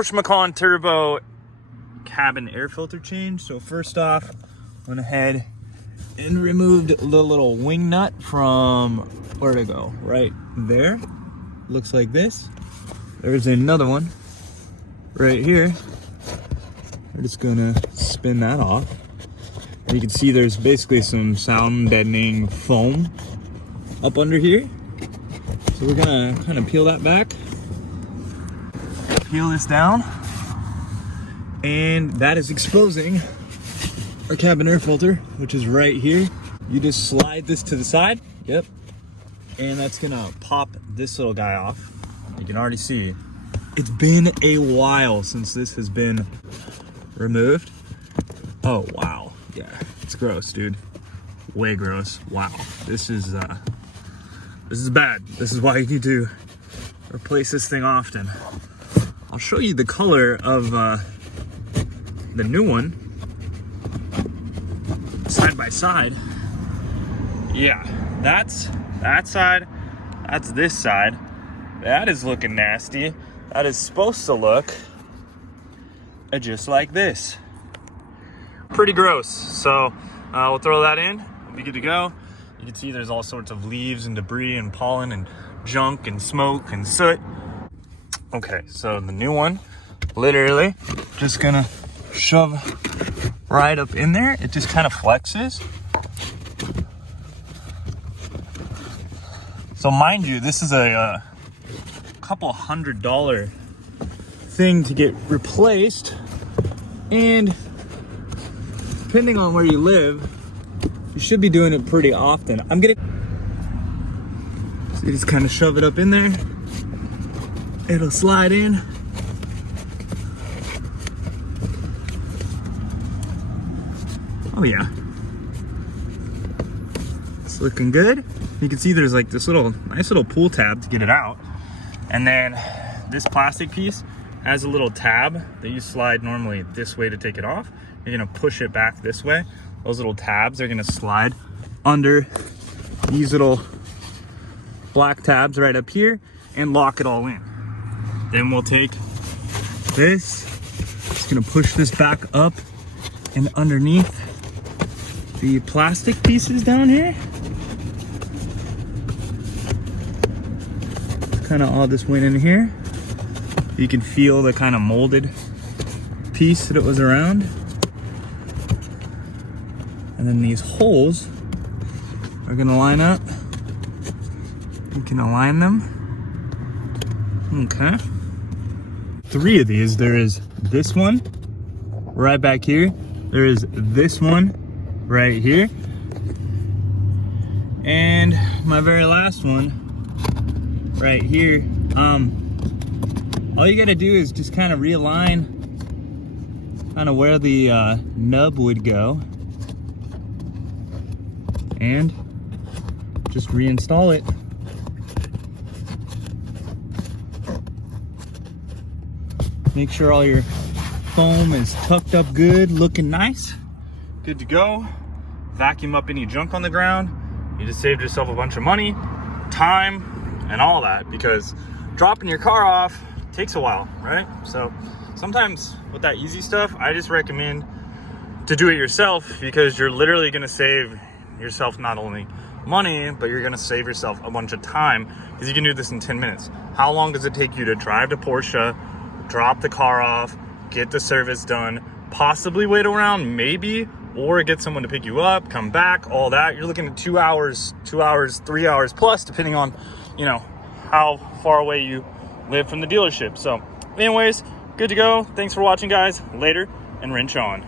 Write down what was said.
Porsche Macan Turbo cabin air filter change. So first off, went ahead and removed the little wing nut from, where'd it go? Right there. Looks like this. There's another one right here. We're just gonna spin that off. And you can see there's basically some sound deadening foam up under here. So we're gonna kind of peel that back. Peel this down. And that is exposing our cabin air filter, which is right here. You just slide this to the side. Yep. And that's gonna pop this little guy off. You can already see it's been a while since this has been removed. Oh wow, yeah, it's gross, dude. Way gross. Wow, this is bad. This is why you need to replace this thing often. I'll show you the color of the new one side by side. Yeah, that's that side, that's this side. That is looking nasty. That is supposed to look just like this. Pretty gross. So we'll throw that in. We'll be good to go. You can see there's all sorts of leaves and debris and pollen and junk and smoke and soot. Okay, so the new one, literally just gonna shove right up in there. It just kind of flexes. So mind you, this is a couple $100 thing to get replaced, and depending on where you live, you should be doing it pretty often. So you just kind of shove it up in there. It'll slide in. Oh yeah, it's looking good. You can see there's like this nice little pull tab to get it out. And then this plastic piece has a little tab that you slide normally this way to take it off. You're gonna push it back this way. Those little tabs are gonna slide under these little black tabs right up here and lock it all in. Then we'll take this, just gonna push this back up and underneath the plastic pieces down here. Kind of all this went in here. You can feel the kind of molded piece that it was around. And then these holes are gonna line up. You can align them. Okay. 3 of these. There is this one right back here. There is this one right here. And my very last one right here. All you gotta do is just kind of realign kind of where the nub would go and just reinstall it. Make sure all your foam is tucked up good, looking nice. Good to go. Vacuum up any junk on the ground. You just saved yourself a bunch of money, time, and all that, because dropping your car off takes a while, right? So sometimes with that easy stuff, I just recommend to do it yourself, because you're literally gonna save yourself not only money, but you're gonna save yourself a bunch of time, because you can do this in 10 minutes. How long does it take you to drive to Porsche, drop the car off, get the service done, possibly wait around, maybe, or get someone to pick you up, come back, all that? You're looking at 2 hours, 3 hours plus, depending on, you know, how far away you live from the dealership. So anyways, good to go. Thanks for watching, guys. Later, and wrench on.